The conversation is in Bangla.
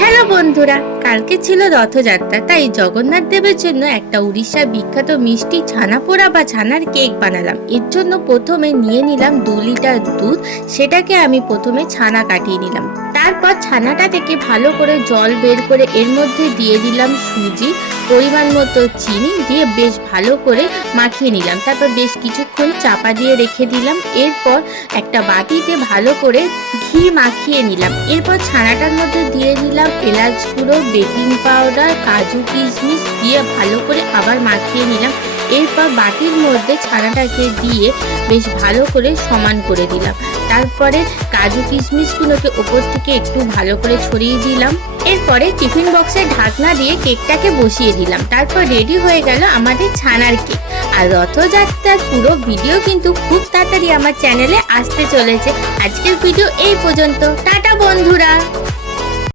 হ্যালো বন্ধুরা, কালকে ছিল রথযাত্রা, তাই জগন্নাথ দেবের জন্য একটা উড়িষ্যার বিখ্যাত মিষ্টি ছানা পোড়া বা ছানার কেক বানালাম। এর জন্য প্রথমে নিয়ে নিলাম 2 লিটার দুধ। সেটাকে আমি প্রথমে ছানা কাটিয়ে নিলাম। তারপর ছানাটা থেকে ভালো করে জল বের করে এর মধ্যে দিয়ে দিলাম সুজি, পরিমাণ মতো চিনি দিয়ে বেশ ভালো করে মাখিয়ে নিলাম। তারপর বেশ কিছুক্ষণ চাপা দিয়ে রেখে দিলাম। এরপর একটা বাটিতে ভালো করে ঘি মাখিয়ে নিলাম। এরপর ছানাটার মধ্যে দিয়ে দিলাম এলাচ গুঁড়ো, বেকিং পাউডার, কাজু কিশমিশ দিয়ে ভালো করে আবার মাখিয়ে নিলাম। এরপর বাটির মধ্যে ছানাটাকে দিয়ে বেশ ভালো করে সমান করে দিলাম। তারপরে কাজু কিশমিশগুলোকে ওপর থেকে একটু ভালো করে ছড়িয়ে দিলাম। এরপরে টিফিন বক্সের ঢাকনা দিয়ে কেকটাকে বসিয়ে দিলাম। তারপর রেডি হয়ে গেল আমাদের ছানার কেক। আর রথযাত্রার পুরো ভিডিও কিন্তু খুব তাড়াতাড়ি আমার চ্যানেলে আসতে চলেছে। আজকের ভিডিও এই পর্যন্ত। টাটা বন্ধুরা।